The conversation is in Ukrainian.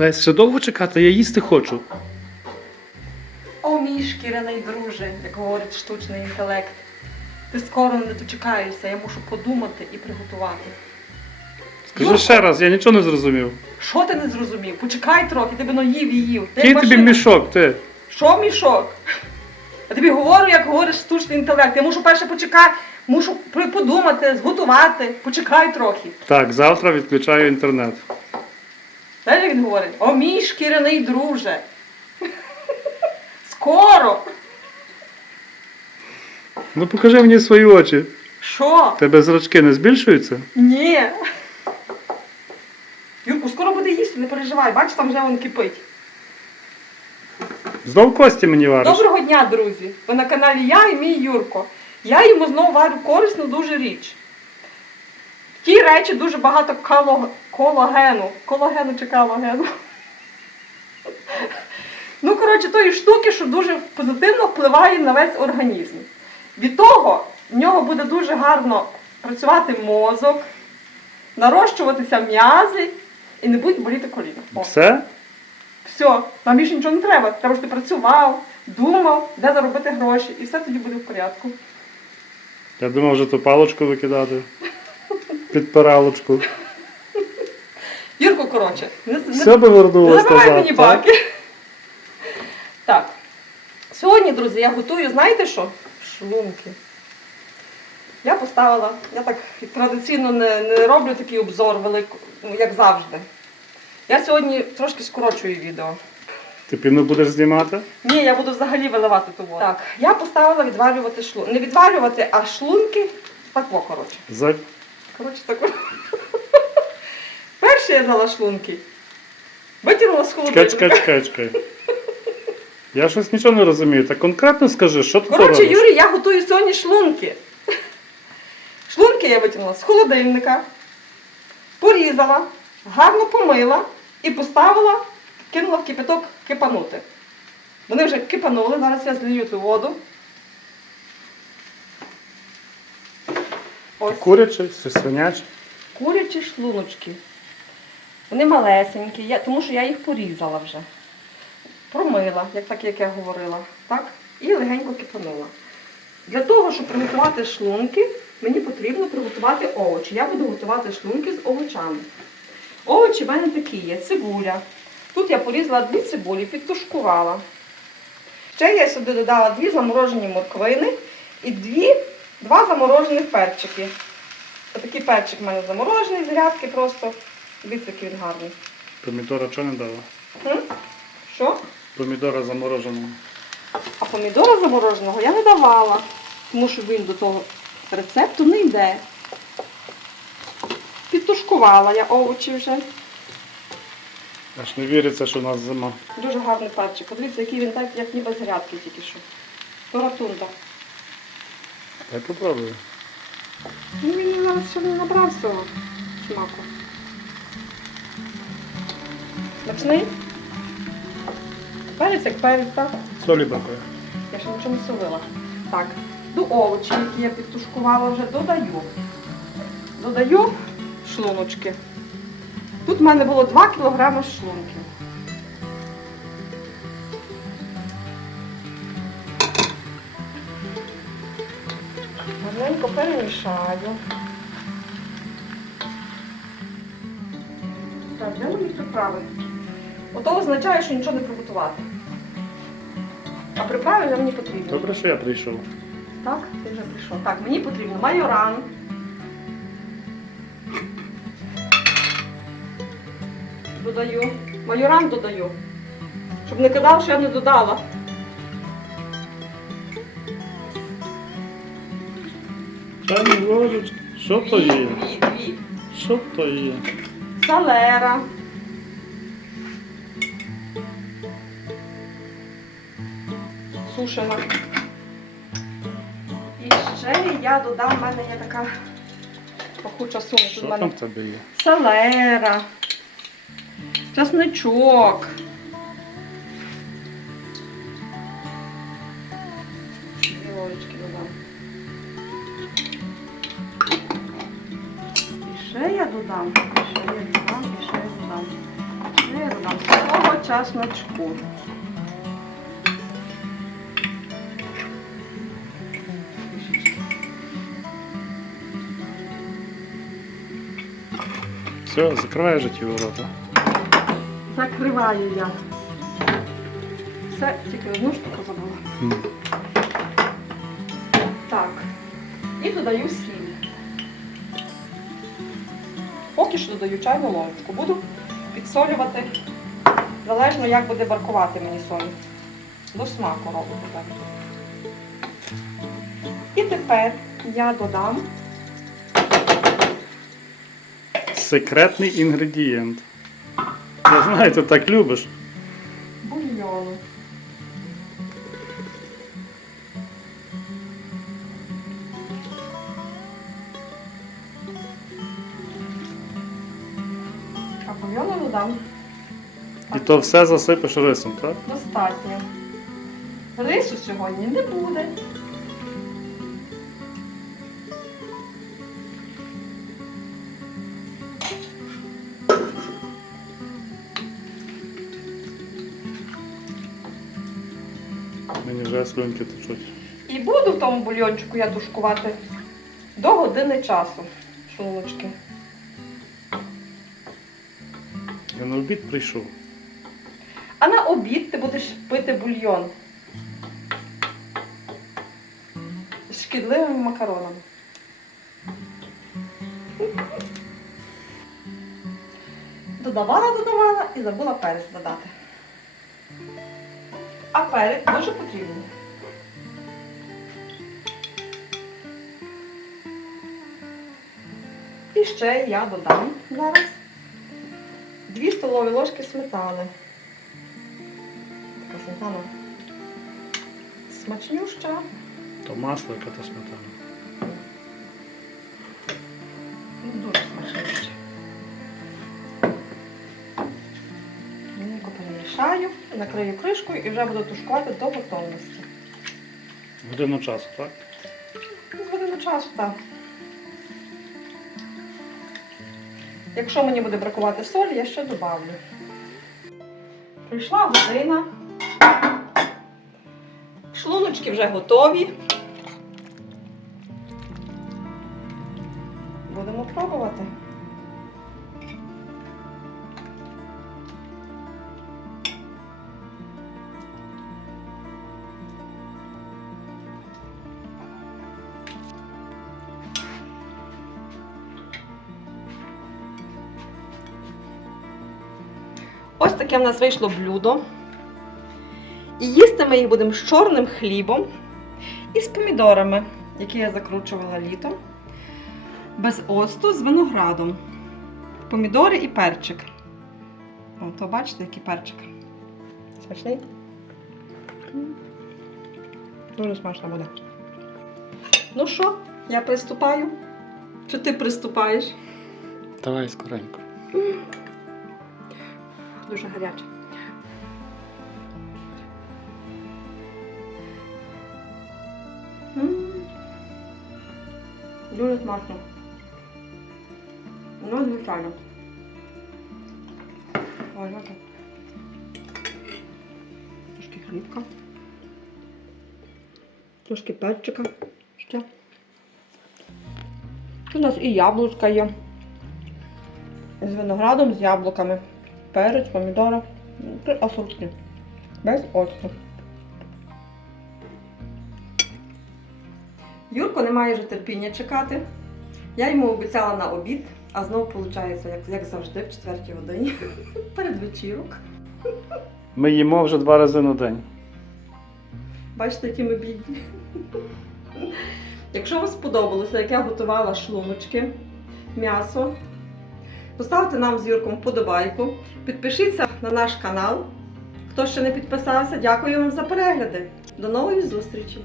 Лесь, ще довго чекати, я їсти хочу. О, мій шкіряний друже, як говорить штучний інтелект. Ти скоро не дочекаєшся, я мушу подумати і приготувати. Скажи ще раз, я нічого не зрозумів. Що ти не зрозумів? Почекай трохи, ти б їв і їв. Ти Який тобі машина. мішок, ти? Що мішок? Я тобі говорю, як говориш штучний інтелект. Я мушу перше почекати, мушу при- подумати, зготувати. Почекай трохи. Так, завтра відключаю інтернет. Знаєш, як він говорить? О, мій шкіряний друже. Скоро. Ну покажи мені свої очі. Що? Тебе зрачки не збільшуються? Ні. Юрку, скоро буде їсти, не переживай. Бачиш, там вже він кипить. Знов кості мені вариш. Доброго дня, друзі! Ви на каналі Я і мій Юрко. Я йому знову варю корисну дуже річ. В тій речі дуже багато кало... колагену. Колагену чи калогену. Ну, коротше, тої штуки, що дуже позитивно впливає на весь організм. Від того в нього буде дуже гарно працювати мозок, нарощуватися м'язи і не будуть боліти коліна. О. Все? Все, нам більше нічого не треба. Треба, щоб ти працював, думав, де заробити гроші, і все тоді буде в порядку. Я думав вже ту палочку викидати. Підпиралочку. Юрко, коротше, не, Все би не забивай назад. мені так? баки. Так. Сьогодні, друзі, я готую, знаєте що? Шлунки. Я поставила, я так традиційно не, не роблю такий обзор великий, ну, як завжди. Я сьогодні трошки скорочую відео. Ти півну будеш знімати? Ні, я буду взагалі виливати ту воду. Так, я поставила відварювати шлунки. Не відварювати, а шлунки. Так, коротше. За... Коротше, так. Перше я взяла шлунки. Витягнула з холодильника. чекай, чекай, чекай. Я щось нічого не розумію. Так конкретно скажи, що ти Коротше, робиш? Юрій, я готую сьогодні шлунки. Шлунки я витягнула з холодильника, порізала, гарно помила і поставила, кинула в кипяток кипанути. Вони вже кипанули, зараз я злію ту воду. Ось. Куряче чи свиняче? Курячі шлуночки. Вони малесенькі, я, тому що я їх порізала вже. Промила, як так, як я говорила. Так? І легенько кипанула. Для того, щоб приготувати шлунки, мені потрібно приготувати овочі. Я буду готувати шлунки з овочами. Овочі в мене такі є: цибуля. Тут я порізала дві цибулі, підтушкувала. Ще я сюди додала дві заморожені морквини і дві, два заморожених перчики. Отакий перчик в мене заморожений з грядки просто. Дивіться, який він гарний. Помідора чого не дала? М? Що? Помідора замороженого. А помідора замороженого я не давала, тому що він до того рецепту не йде. Підтушкувала я овочі вже. Аж не віриться, що у нас зима. Дуже гарний перчик. Подивіться, який він так, як ніби з грядки тільки що. То Дай попробую. Ну, він зараз ще не набрав цього смаку. Смачний? Перець як перець, так? Солі бракує. Я ще нічого не солила. Так, до овочів, які я підтушкувала вже, додаю. Додаю шлуночки. Тут в мене було 2 кг шлунків. Гарненько перемішаю. Так, де мої приправи? Ото означає, що нічого не приготувати. А приправи вже мені потрібні. Добре, що я прийшов. Так, ти вже прийшов. Так, мені потрібно майоран. Додаю. Майоран додаю. Щоб не казав, що я не додала. Та не. Що то є? Що то є? Салера. Сушена. І ще я додам, в мене є така пахуча. Тут Що там в тебе є? Салера, часничок. додам, ще я додам, і ще я додам. Я додам свого часночку. Все, закривай життєві ворота. Закриваю я. Все, тільки одну штуку забула. М. Так. І додаю сіль. Поки що додаю чайну ложечку. Буду підсолювати залежно, як буде баркувати мені соль. До смаку роблю тепер. І тепер я додам Секретний інгредієнт. Я знаю, ти так любиш. І то все засипеш рисом, так? достатньо. Рису сьогодні не буде. Мені вже слюнки течуть. І буду в тому бульйончику я тушкувати до години часу. Шлуночки. На обід прийшов. А на обід ти будеш пити бульйон з шкідливими макаронами. Додавала, додавала і забула перець додати. А перець дуже потрібний. І ще я додам зараз 2 столові ложки сметани. Така сметана смачнюща. То масло, яка то сметана. Дуже смачнюща. Перемішаю, накрию кришкою і вже буду тушкувати до готовності. Годину часу, так? З годину часу, так. Якщо мені буде бракувати солі, я ще додавлю. Прийшла година. Шлуночки вже готові. Будемо пробувати. Ось таке в нас вийшло блюдо. І їсти ми їх будемо з чорним хлібом і з помідорами, які я закручувала літом. Без осту з виноградом. Помідори і перчик. О, то бачите, який перчик. Смачний? Дуже смачно буде. Ну що, я приступаю? Чи ти приступаєш? Давай скоренько. Дуже гаряче. Дуже смачно. Ну, звичайно. Ой, бачите. Трошки хлібка. Трошки перчика. Ще. Тут у нас і яблучка є. З виноградом, з яблуками. Перець, помідори. Три асорти. Без оцту. Юрко не має вже терпіння чекати. Я йому обіцяла на обід, а знову виходить, як, як завжди, в четвертій годині. Перед вечірок. Ми їмо вже два рази на день. Бачите, які ми бідні. Якщо вам сподобалося, як я готувала шлуночки, м'ясо, поставте нам з Юрком вподобайку, підпишіться на наш канал. Хто ще не підписався, дякую вам за перегляди. До нової зустрічі!